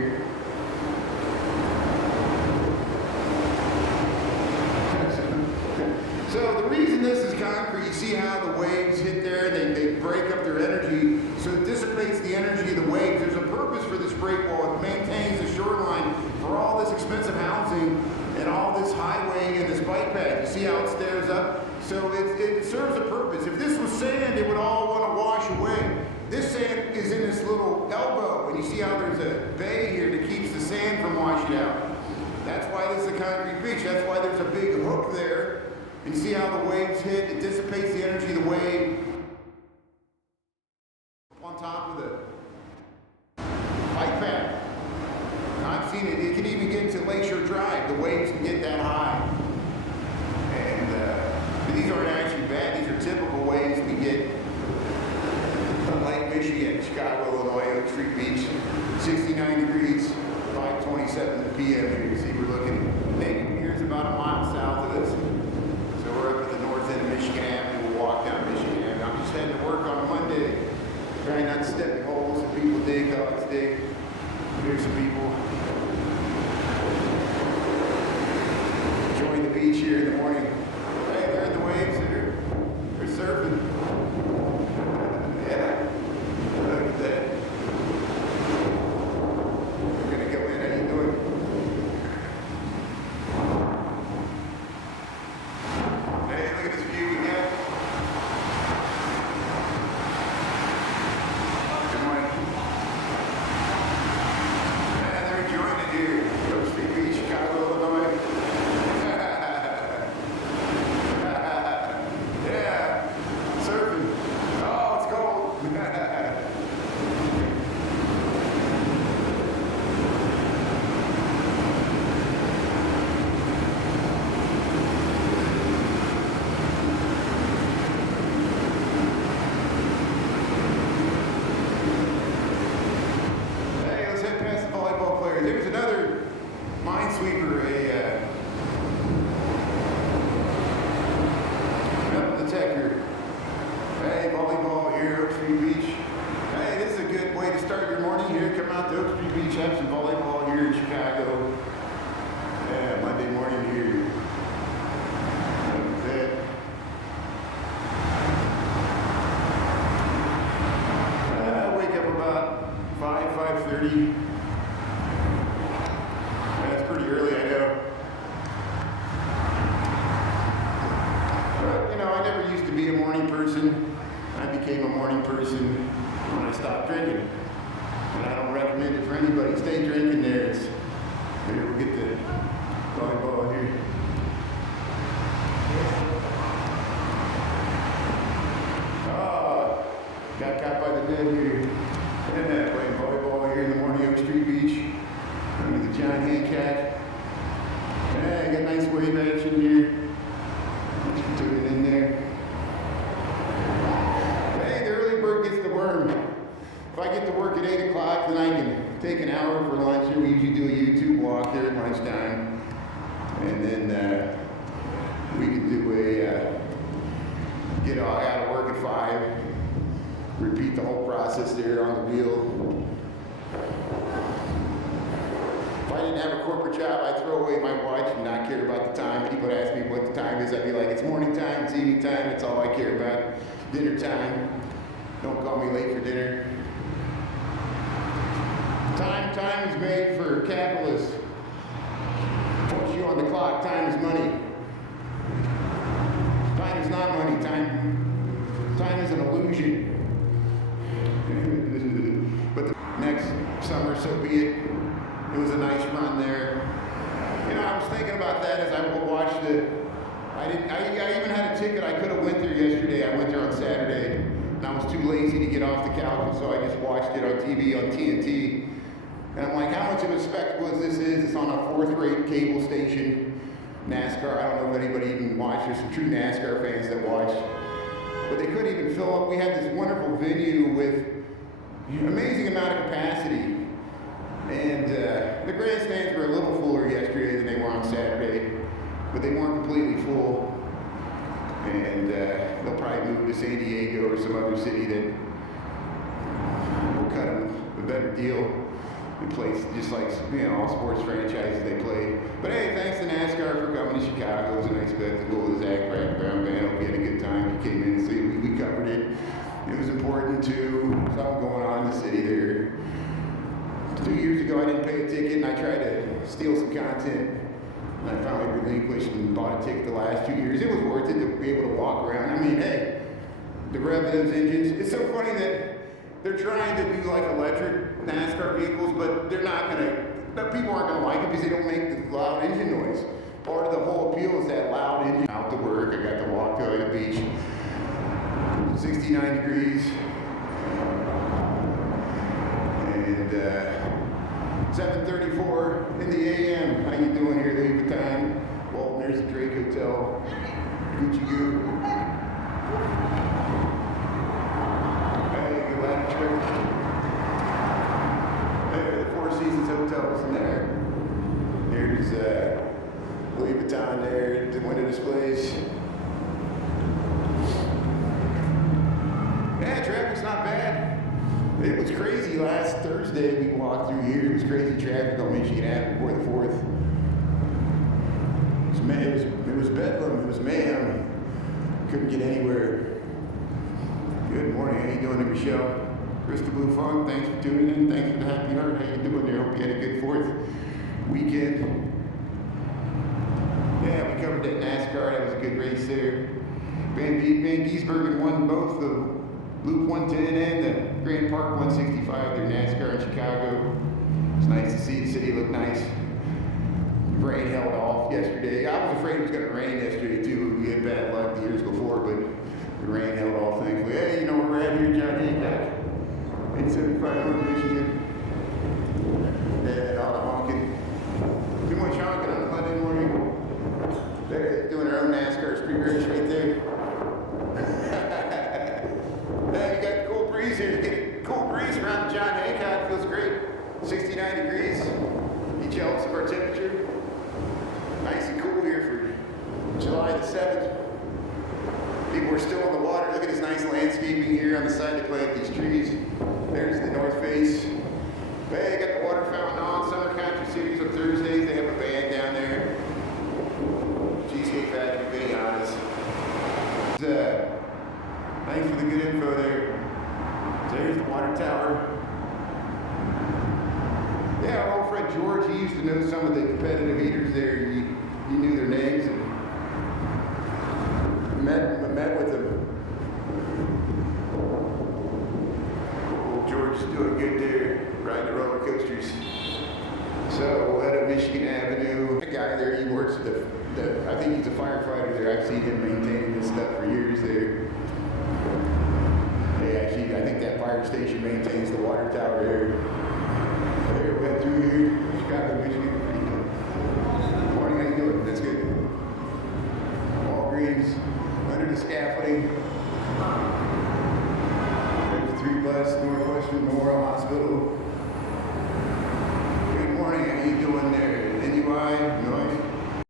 here. So the reason this is concrete, you see how the waves hit there, they break up their energy, so it dissipates the energy of the waves. There's a purpose for this break wall. It maintains the shoreline for all this expensive housing and all this highway and this bike path. You see how it stairs up? So it serves a purpose. If this was sand, it would all want to wash away. This sand is in this little elbow, and you see how there's a bay here that keeps the sand from washing out. That's why this is a concrete beach. That's why there's a big hook there. And you see how the waves hit, it dissipates the energy of the wave on top of the bike path. Now, I've seen it, it can even get to Lakeshore Drive. The waves can get that high. And these aren't actually bad, these are typical waves we get on Lake Michigan, Chicago, Illinois, Oak Street Beach, 69 degrees, 5:27 p.m. Here you see we're looking, Navy Pier's about a mile south of us. So we're up at the north end of Michigan Avenue. We'll walk down Michigan Avenue. I'm just heading to work on Monday. Trying not to step in holes that people dig, dogs dig. Here's some people enjoying the beach here in the morning. Hey, they're in the waves. They're surfing. Yeah. Look at that. We're gonna go in. How you doing? There's another minesweeper, a metal detector. Hey, volleyball here, Oak Street Beach. Hey, this is a good way to start your morning here. Come out to Oak Street Beach, have some volleyball here in Chicago. Yeah, Monday morning here. That's it. I wake up about 5:30. Pretty early, I know. But, you know, I never used to be a morning person. I became a morning person when I stopped drinking. And I don't recommend it for anybody. Stay drinking there. Here, we'll get the volleyball here. Oh, got caught by the net here. Yeah, playing volleyball here in the morning, Oak Street Beach. Under the John Hancock. Yeah, I got nice wave action here. Tune it in there. Hey, the early bird gets the worm. If I get to work at 8 o'clock, then I can take an hour for lunch. We usually do a YouTube walk there at lunchtime. And then we can do get out of work at 5. Repeat the whole process there on the wheel. If I didn't have a corporate job, I'd throw away my watch and not care about the time. People would ask me what the time is. I'd be like, it's morning time, it's evening time, that's all I care about. Dinner time. Don't call me late for dinner. Time is made for capitalists. Puts you on the clock, time is money. Time is not money, time is an illusion. But the next summer, so be it. It was a nice run there. You know, I was thinking about that as I watched it. I even had a ticket. I could have went there yesterday. I went there on Saturday, and I was too lazy to get off the couch, and so I just watched it on TV, on TNT. And I'm like, how much of a spectacle is this? It's on a 4th-rate cable station. NASCAR, I don't know if anybody even watched. There's some true NASCAR fans that watch. But they couldn't even fill up. We had this wonderful venue with an amazing amount of capacity. And the grandstands were a little fuller yesterday than they were on Saturday, but they weren't completely full. And they'll probably move to San Diego or some other city that will cut them a better deal. They play just like, you know, all sports franchises they play. But hey, thanks to NASCAR for coming to Chicago. It was a nice spectacle. The Zach Brown band. Hope you had a good time. You came in and see we covered it. It was important too. Something going on in the city there. 2 years ago, I didn't pay a ticket, and I tried to steal some content. And I finally relinquished and bought a ticket the last 2 years. It was worth it to be able to walk around. I mean, hey, the rev of those engines. It's so funny that they're trying to do like electric NASCAR vehicles, but they're not gonna. People aren't gonna like it because they don't make the loud engine noise. Part of the whole appeal is that loud engine. Out to work, I got to walk to the beach. 69 degrees. And 7:34 in the a.m. How you doing here, Louis Vuitton? Well, there's the Drake Hotel. Gucci Goo. Hey, good ladder trip. There, the Four Seasons Hotels in there. Here's Louis Vuitton there, the window displays. Yeah, traffic's not bad. It was crazy last Thursday. We walked through here. It was crazy traffic on Michigan Avenue before the 4th. It was bedlam. It was mayhem. Couldn't get anywhere. Good morning. How you doing there, Michelle? Krista Blue Funk, thanks for tuning in. Thanks for the happy heart. How you doing there? Hope you had a good 4th weekend. Yeah, we covered that NASCAR. That was a good race there. Van Giesbergen won both the Loop 110 and the Grand Park 165. They're NASCAR in Chicago. It's nice to see the city look nice. The rain held off yesterday. I was afraid it was going to rain yesterday too. We had bad luck the years before, but the rain held off thankfully. Hey, you know where we're at here, John Hancock. 875 North Michigan. And all the honking. Too much honking on a Monday morning. They're doing their own NASCAR street race right there. Now you got the cool breeze here. You get a cool breeze around John Hancock. Feels great. 69 degrees. You jealous of our temperature? Nice and cool here for July the 7th. People are still in the water. Look at this nice landscaping here on the side. They plant these trees. There's the north face. Hey, they got the water fountain on. Summer Country Series on Thursdays. They have a band down there. Cheesecake Factory, Benihana's. Thanks for the good info there. There's the water tower. Yeah, our old friend George, he used to know some of the competitive eaters there. He knew their names and met with them. Old George is doing good there, riding the roller coasters. So we'll head up Michigan Avenue. The guy there, he works at I think he's a firefighter there. I've seen him maintaining this stuff for years there. Hey, actually, I think that fire station maintains the water tower there. There, we went through here, Chicago, Michigan. Good morning, how you doing? That's good. Walgreens, under the scaffolding. There's the 3 bus, Northwestern Memorial Hospital. Good morning, how you doing there? NUI, noise.